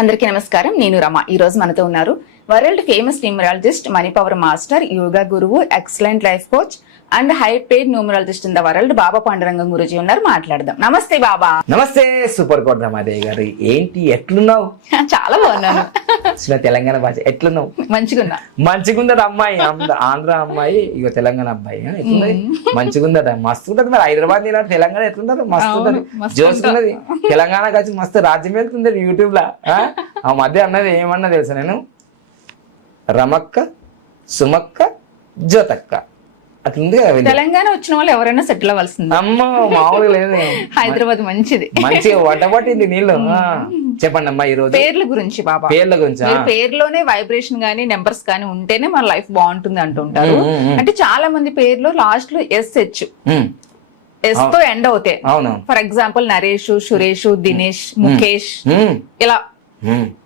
అందరికీ నమస్కారం. నేను రమ. ఈ రోజు మనతో ఉన్నారు world famous numerologist, money power master, yoga గురువు, excellent life coach and high paid numerologist in the world Baba Pandurangam Guruji ఉన్నారు. మాట్లాడదాం. నమస్తే బాబా. నమస్తే. సూపర్ కోట రమాదేవి గారు, ఏంటి ఎట్లున్నావు? చాలా బాగున్నాను. తెలంగాణ భాష ఎట్లున్నావు? మంచిగున్నా. మంచిగుందట అమ్మాయి, ఆంధ్ర అమ్మాయి, ఇక తెలంగాణ అబ్బాయి ఎట్లున్నది? మంచిగుందట, మస్తు ఉంటది. మరి హైదరాబాద్ తెలంగాణ ఎట్లుంటది? మస్తు ఉంటది, జోసుకున్నది. తెలంగాణ వచ్చి మస్తు రాజ్యం వెళ్తుంది యూట్యూబ్ లా. ఆ మధ్య అన్నది ఏమన్నా తెలుసా, నేను రమక్క, సుమక్క, జ్యోతక్క అట్లుంది కదా. తెలంగాణ వచ్చిన వాళ్ళు ఎవరైనా సెటిల్ అవ్వాల్సింది. అమ్మ మామూలుగా లేదు. హైదరాబాద్ మంచిది, మంచిగా వడ్డబట్టింది నీళ్ళు. చెప్పండి అమ్మా. ఈ రోజు పేర్ల గురించి బాబా, పేర్ల గురించి. పేర్లోనే వైబ్రేషన్ గానీ నెంబర్స్ గానీ ఉంటేనే మన లైఫ్ బాగుంటుంది అంటుంటారు. అంటే చాలా మంది పేర్లు లాస్ట్ లో SH ఎస్ తో ఎండ్ అవుతాయి. ఫర్ ఎగ్జాంపుల్ నరేష్, సురేష్, దినేష్, ముఖేష్ ఇలా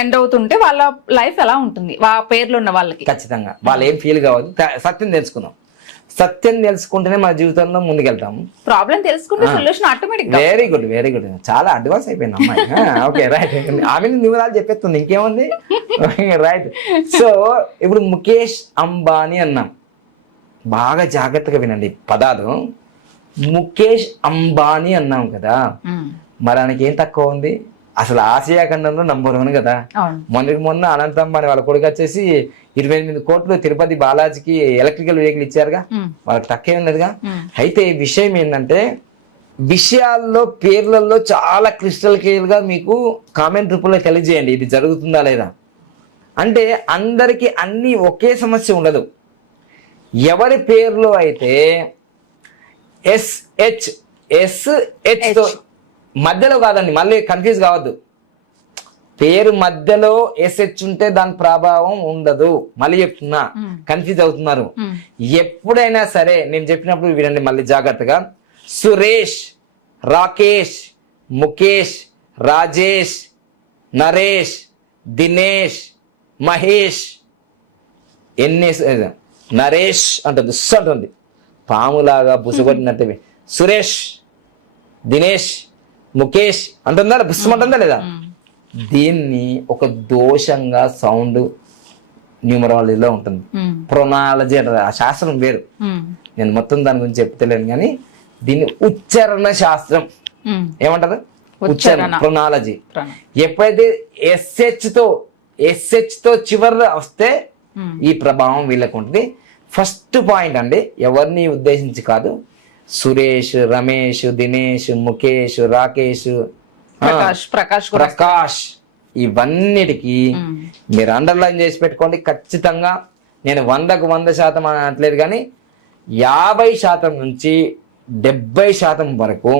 ఎండ్ అవుతుంటే వాళ్ళ లైఫ్ ఎలా ఉంటుంది ఆ పేర్లు ఉన్న వాళ్ళకి? ఖచ్చితంగా వాళ్ళు ఏం ఫీల్ కావద్దు. సత్యం తెలుసుకుందాం. సత్యం తెలుసుకుంటేనే మన జీవితంలో ముందుకెళ్తాము. ప్రాబ్లం తెలుసుకుంటే solution automatic. Very good, very good. చాలా అడ్వాన్స్ అయిపోయింది అమ్మాయి. Okay, right. ఆమె న్యూమరాలు చెప్పేస్తుంది, ఇంకేముంది. రైట్. సో ఇప్పుడు ముఖేష్ అంబానీ అన్నాం. బాగా జాగ్రత్తగా వినండి పదాలు. ముఖేష్ అంబానీ అన్నాం కదా, మరి ఆయనకి ఏం తక్కువ ఉంది? అసలు ఆసియా ఖండంలో నంబర్ 1 కదా. మొన్న అనంత అంబానీ వాళ్ళ కొడుకు వచ్చేసి 28 కోట్లు తిరుపతి బాలాజీకి ఎలక్ట్రికల్ వెహికల్ ఇచ్చారుగా, వాళ్ళకి తక్కువ ఉన్నదిగా. అయితే ఈ విషయం ఏంటంటే, విషయాల్లో పేర్లలో చాలా క్రిస్టల్ క్లియర్ గా మీకు కామెంట్ రూపంలో తెలియజేయండి, ఇది జరుగుతుందా లేదా. అంటే అందరికి అన్ని ఒకే సమస్య ఉండదు. ఎవరి పేర్లో అయితే SH తో మధ్యలో కాదండి, మళ్ళీ కన్ఫ్యూజ్ కావద్దు. పేరు మధ్యలో SH ఉంటే దాని ప్రభావం ఉండదు. మళ్ళీ చెప్తున్నా, కన్ఫ్యూజ్ అవుతున్నారు. ఎప్పుడైనా సరే నేను చెప్పినప్పుడు వినండి మళ్ళీ జాగ్రత్తగా. సురేష్, రాకేష్, ముఖేష్, రాజేష్, నరేష్, దినేష్, మహేష్, నరేష్ అంటుంది, అంటుంది పాములాగా బుసగొట్టినట్టు. సురేష్, దినేష్, ముఖేష్ అంటుందా, బుస్సమంటుందా లేదా? దీన్ని ఒక దోషంగా సౌండ్ న్యూమరాలజీలో ఉంటుంది. ప్రొనాలజీ అంటారు, ఆ శాస్త్రం వేరు. నేను మొత్తం దాని గురించి చెప్తలేను, కానీ దీన్ని ఉచ్చారణ శాస్త్రం ఏమంటారు? ఉచ్చారణ, ప్రొనాలజీ. ఎప్పుడైతే SH తో చివరి వస్తే ఈ ప్రభావం వీళ్ళకు ఉంటుంది. ఫస్ట్ పాయింట్ అండి, ఎవరిని ఉద్దేశించి కాదు. సురేష్, రమేష్, దినేష్, ముఖేష్, రాకేష్, ప్రకాష్, ఇవన్నిటికీ మీరు అండర్లైన్ చేసి పెట్టుకోండి. ఖచ్చితంగా నేను 100% అనట్లేదు, కానీ 50% నుంచి 70% వరకు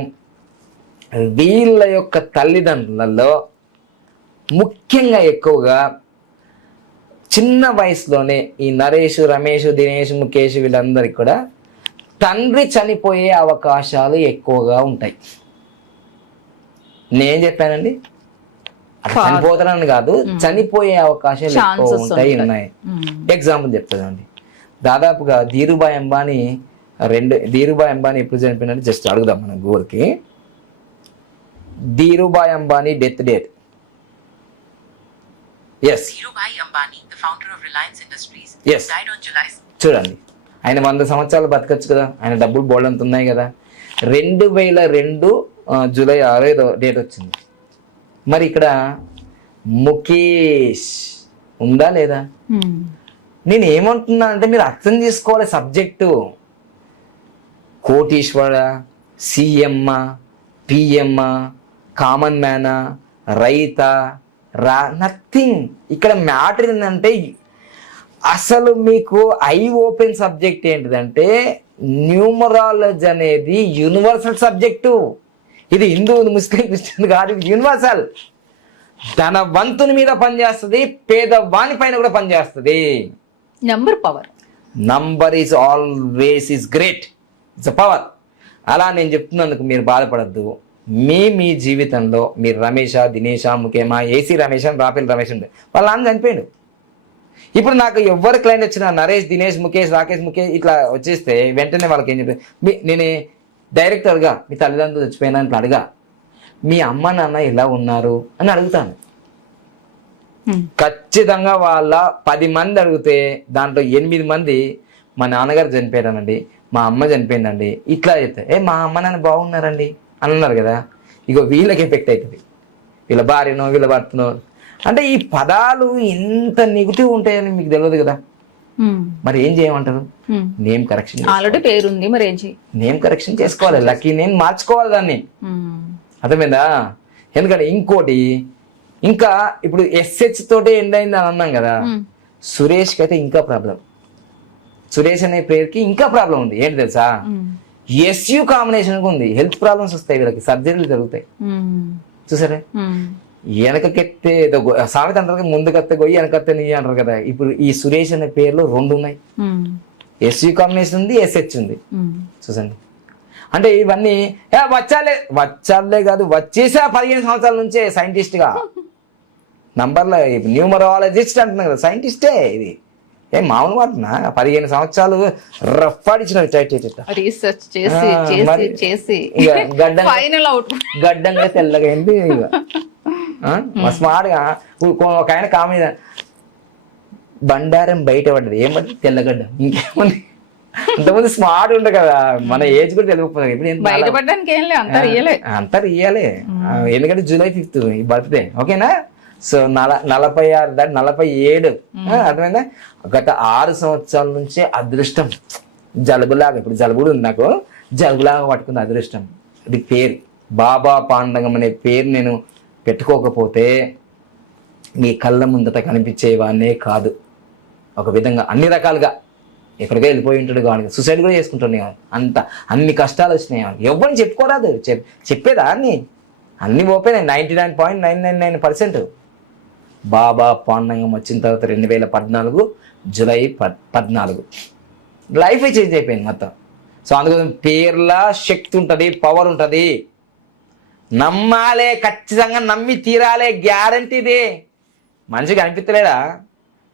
వీళ్ళ యొక్క తల్లిదండ్రులలో ముఖ్యంగా ఎక్కువగా చిన్న వయసులోనే ఈ నరేష్, రమేష్, దినేష్, ముఖేష్ వీళ్ళందరికీ కూడా తండ్రి చనిపోయే అవకాశాలు ఎక్కువగా ఉంటాయి. నేను చెప్పానండి, చనిపోతానని కాదు, చనిపోయే అవకాశాలు ఎక్కువ ఉన్నాయి. ఎగ్జాంపుల్ చెప్తానండి. దాదాపుగా ధీరుభాయ్ అంబానీ ఎప్పుడు చనిపోయినట్టు జస్ట్ అడుగుదాం మనం గూగుల్కి. Dhirubhai Ambani death date. చూడండి, ఆయన 100 సంవత్సరాలు బతకచ్చు కదా, ఆయన డబ్బులు బోల్డంత ఉన్నాయి కదా. 2002 జూలై 6 డేట్ వచ్చింది. మరి ఇక్కడ ముఖేష్ ఉందా లేదా? నేను ఏమంటున్నా అంటే, మీరు అర్థం చేసుకోవాలి సబ్జెక్టు. కోటీశ్వర, CM, PM, కామన్ మ్యానా, రైత, నథింగ్. ఇక్కడ మ్యాటర్ ఏంటంటే, అసలు మీకు ఐ ఓపెన్ సబ్జెక్ట్ ఏంటిదంటే, న్యూమరాలజీ అనేది యూనివర్సల్ సబ్జెక్టు. ఇది హిందూ, ముస్లిం, క్రిస్టియన్ కాదు, యూనివర్సల్. ధనవంతుని మీద పనిచేస్తుంది, పేదవాని పైన కూడా పనిచేస్తుంది. Number is always is great, it's a power. అలా నేను చెప్తున్నందుకు మీరు బాధపడద్దు. మీ జీవితంలో మీరు రమేష, దినేష, ముఖేమా, ఏసీ రమేష్ అని రాపిల్ రమేష్ ఉండే వాళ్ళ నాన్న చనిపోయాడు. ఇప్పుడు నాకు ఎవరు క్లయింట్ వచ్చినా నరేష్, దినేష్, ముఖేష్, రాకేష్, ముఖేష్ ఇట్లా వచ్చేస్తే వెంటనే వాళ్ళకి ఏం చెప్పి, నేను డైరెక్ట్ అడగా, మీ తల్లిదండ్రులు చచ్చిపోయినా ఇట్లా అడగా, మీ అమ్మ నాన్న ఎలా ఉన్నారు అని అడుగుతాను. ఖచ్చితంగా వాళ్ళ 10 మంది అడిగితే దాంట్లో 8 మంది మా నాన్నగారు చనిపోయారనండి, మా అమ్మ చనిపోయిందండి, ఇట్లా చెప్తే మా అమ్మ నాన్న బాగున్నారండి అని అన్నారు కదా. ఇగో వీళ్ళకి ఎఫెక్ట్ అవుతుంది, వీళ్ళ భార్యనో వీళ్ళ భర్తనో. అంటే ఈ పదాలు ఎంత నెగిటివ్ ఉంటాయని మీకు తెలియదు కదా. మరి ఏం చేయమంటారు? నేమ్ కరెక్షన్, ఆల్రెడీ పేరుంది, మరి ఏం చేయి, నేమ్ కరెక్షన్ చేసుకోవాలి, లక్కీ నేమ్ మార్చుకోవాలి దాన్ని. అర్థమైందా? ఎందుకంటే ఇంకోటి, ఇంకా ఇప్పుడు ఎస్హెచ్ తోటి ఎండ్ అయింది అని అన్నాం కదా, సురేష్కి అయితే ఇంకా ప్రాబ్లం. సురేష్ అనే పేరుకి ఇంకా ప్రాబ్లం ఉంది. ఏంటి తెలుసా? ఎస్యు కాంబినేషన్ ఉంది. హెల్త్ ప్రాబ్లమ్స్ వస్తాయి వీళ్ళకి, సర్జరీలు జరుగుతాయి. చూసారా? వెనకకెత్తే సామెత అంటారు, ముందుకత్తే గొయ్యి వెనకత్తే నీ అంటారు కదా. ఇప్పుడు ఈ సురేష్ అనే పేర్లో 2 ఉన్నాయి. ఎస్యు కాంబినేషన్ ఉంది, ఎస్హెచ్ ఉంది. చూసండి. అంటే ఇవన్నీ వచ్చాలే కాదు, వచ్చేసా 15 సంవత్సరాల నుంచే సైంటిస్ట్ గా నంబర్ల న్యూమరాలజిస్ట్ అంటున్నా కదా, సైంటిస్టే. ఇది ఏం మామూలు మాటనా? 15 సంవత్సరాలు రఫ్ ఆడిచిన రీసెర్చ్ చేసి గడ్డంగా తెల్లగా అయింది. స్మార్ట్ గా ఒక ఆయన కామెడీ, బండారం బయట పడ్డది, ఏం పడ్డది? తెల్లగడ్డ. ఇంకేముంది? అంతమంది స్మార్ట్ ఉండే కదా, మన ఏజ్ కూడా తెలియకపోతుంది. ఇప్పుడు అంతా రియలే. ఎందుకంటే July 5th ఈ బర్త్డే. ఓకేనా? సో 46 దాటి 47. అర్థమైందా? గత 6 సంవత్సరాల నుంచే అదృష్టం జలుబులాగా, ఇప్పుడు జలుబు ఉంది నాకు, జలుబులాగా పట్టుకుంది అదృష్టం. అది పేరు బాబా పాండగం అనే పేరు నేను పెట్టుకోకపోతే మీ కళ్ళ ముందట కనిపించేవానే కాదు. ఒక విధంగా అన్ని రకాలుగా ఎక్కడికో వెళ్ళిపోయి ఉంటాడు కానీ సూసైడ్ కూడా చేసుకుంటున్నాయి. అన్ని కష్టాలు వచ్చినాయి. ఎవరిని చెప్పుకోరాదు, చెప్పేదా అన్ని ఓపెన్ 99.999%. బాబా పాండంగం వచ్చిన తర్వాత 2014 జూలై 14 లైఫ్ చేంజ్ అయిపోయింది మొత్తం. సో అందుకోసం పేర్ల శక్తి ఉంటుంది, పవర్ ఉంటుంది. నమ్మాలే, ఖచ్చితంగా నమ్మి తీరాలే, గ్యారంటీదే. మనిషికి అనిపించలేదా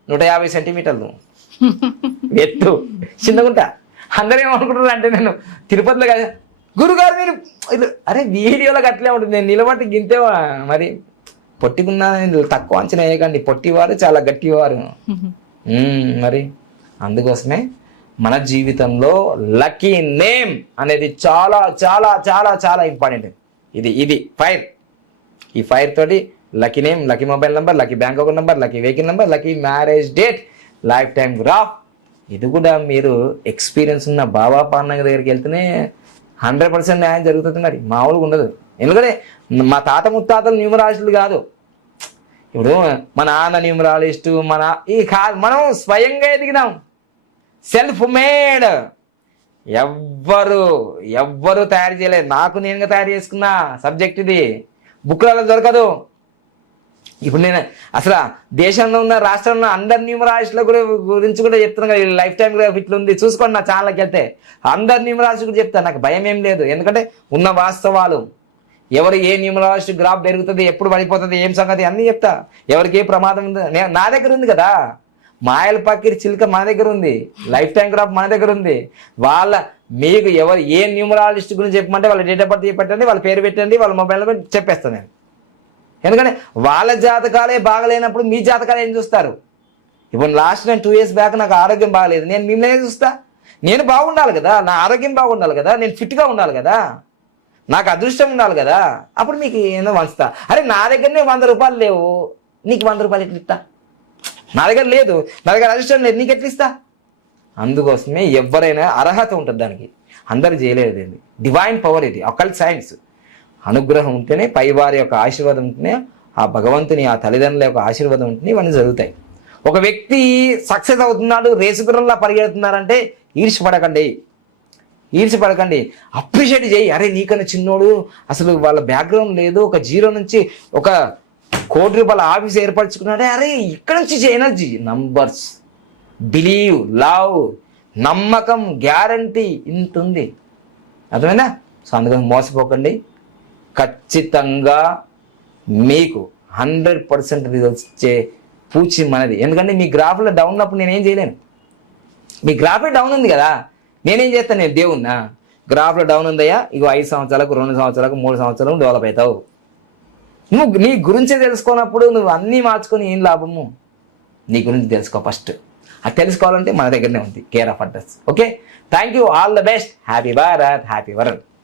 150 సెంటీమీటర్లు ఎత్తు, చిన్నగుంటా. అందరూ ఏమనుకుంటారు అంటే నేను తిరుపతిలో కదా గురుగారు మీరు అరే వీడియోలకు అట్లే ఉంటుంది, నేను నిలబట్టి గింతే. మరి పొట్టికున్నా తక్కువ అంచనా వేయకండి, పొట్టివారు చాలా గట్టివారు. మరి అందుకోసమే మన జీవితంలో లక్కీ నేమ్ అనేది చాలా చాలా చాలా చాలా ఇంపార్టెంట్. ఇది ఫైర్. ఈ ఫైర్ తోటి lucky name, lucky mobile number, lucky bank account number, lucky vehicle number, lucky marriage date, life time graph. ఇది కూడా మీరు ఎక్స్పీరియన్స్ ఉన్న బాబా పాండంగ దగ్గరికి వెళ్తేనే 100% న్యాయం జరుగుతుంది. మరి మామూలుగా ఉండదు. ఎందుకంటే మా తాత ముత్తాతలు న్యూమరాలిస్టులు కాదు. ఇప్పుడు మా నాన్న న్యూమరాలిస్టు, మనం స్వయంగా ఎదిగినాం, సెల్ఫ్ మేడ్. ఎవ్వరు తయారు చేయలేదు, నాకు నేనుగా తయారు చేసుకున్నా సబ్జెక్ట్. ఇది బుక్లలో దొరకదు. ఇప్పుడు నేను అసలు దేశంలో ఉన్న రాష్ట్రంలో అందరు న్యూమరాలిస్టుల గురించి కూడా చెప్తున్నాను కదా. లైఫ్ టైం గ్రాఫ్ ఇట్లా ఉంది, చూసుకోండి నా ఛానల్కి వెళ్తే. అందరు న్యూమరాలిస్ట్ కూడా చెప్తాను, నాకు భయం ఏం లేదు. ఎందుకంటే ఉన్న వాస్తవాలు, ఎవరు ఏ న్యూమరాలిస్ట్ గ్రాఫ్ పెరుగుతుంది, ఎప్పుడు పడిపోతుంది, ఏం సంగతి అన్నీ చెప్తా. ఎవరికి ఏ ప్రమాదం ఉంది నా దగ్గర ఉంది కదా. మాయల పక్కిరి చిలుక మన దగ్గర ఉంది, లైఫ్ టైం గ్రాఫ్ మన దగ్గర ఉంది. మీకు ఎవరు ఏ న్యూమరాలిస్ట్ గురించి చెప్పమంటే వాళ్ళ డేట్ ఆఫ్ బర్త్ పెట్టండి, వాళ్ళ పేరు పెట్టండి, వాళ్ళ మొబైల్ నెంబర్ చెప్పేస్తాను నేను. ఎందుకంటే వాళ్ళ జాతకాలే బాగలేనప్పుడు మీ జాతకాలు ఏం చూస్తారు? ఇప్పుడు లాస్ట్ నేను 2 years బ్యాక్ నాకు ఆరోగ్యం బాగలేదు, నేను మిమ్మల్ని చూస్తా. నేను బాగుండాలి కదా, నా ఆరోగ్యం బాగుండాలి కదా, నేను ఫిట్గా ఉండాలి కదా, నాకు అదృష్టం ఉండాలి కదా. అప్పుడు మీకు ఏదో వంచుతా. అరే నా దగ్గరనే 100 రూపాయలు లేవు, నీకు 100 రూపాయలు ఎట్లా ఇస్తా? నా దగ్గర లేదు, నా దగ్గర అదృష్టం లేదు, నీకు ఎట్లా ఇస్తా? అందుకోసమే ఎవరైనా అర్హత ఉంటుంది దానికి, అందరు చేయలేదు. ఇది డివైన్ పవర్, ఇది అకల్ట్ సైన్స్. అనుగ్రహం ఉంటేనే, పైవారి యొక్క ఆశీర్వాదం ఉంటేనే, ఆ భగవంతుని ఆ తల్లిదండ్రుల యొక్క ఆశీర్వాదం ఉంటేనే ఇవన్నీ జరుగుతాయి. ఒక వ్యక్తి సక్సెస్ అవుతున్నాడు, రేసుగుర్రంలా పరిగెడుతున్నారంటే ఈర్ష్యపడకండి. అప్రిషియేట్ చేయి. అరే నీకన్నా చిన్నోడు, అసలు వాళ్ళ బ్యాక్గ్రౌండ్ లేదు, ఒక 0 నుంచి 1 కోటి రూపాయల ఆఫీస్ ఏర్పరచుకున్నాడే, అరే ఇక్కడ నుంచి ఎనర్జీ, నంబర్స్, బిలీవ్, లవ్, నమ్మకం, గ్యారంటీ ఇంత ఉంది. అర్థమైందా? సో అందుకని మోసపోకండి. ఖచ్చితంగా మీకు 100% రిజల్ట్స్ ఇచ్చే పూచి మనది. ఎందుకంటే మీ గ్రాఫ్లో డౌన్ ఉన్నప్పుడు నేనేం చేయలేను. మీ గ్రాఫ్లో డౌన్ ఉంది కదా, నేనేం చేస్తాను? నేను దేవున్నా? గ్రాఫ్లో డౌన్ ఉందయ్యా, ఇగో 5 సంవత్సరాలకు, 2 సంవత్సరాలకు, 3 సంవత్సరాలకు డెవలప్ అవుతావు. నువ్వు నీ గురించి తెలుసుకున్నప్పుడు నువ్వు అన్నీ మార్చుకొని ఏం లాభము? నీ గురించి తెలుసుకో ఫస్ట్. అది తెలుసుకోవాలంటే మన దగ్గరనే ఉంది care of address. Okay, thank you, all the best, happy Bharat, happy world.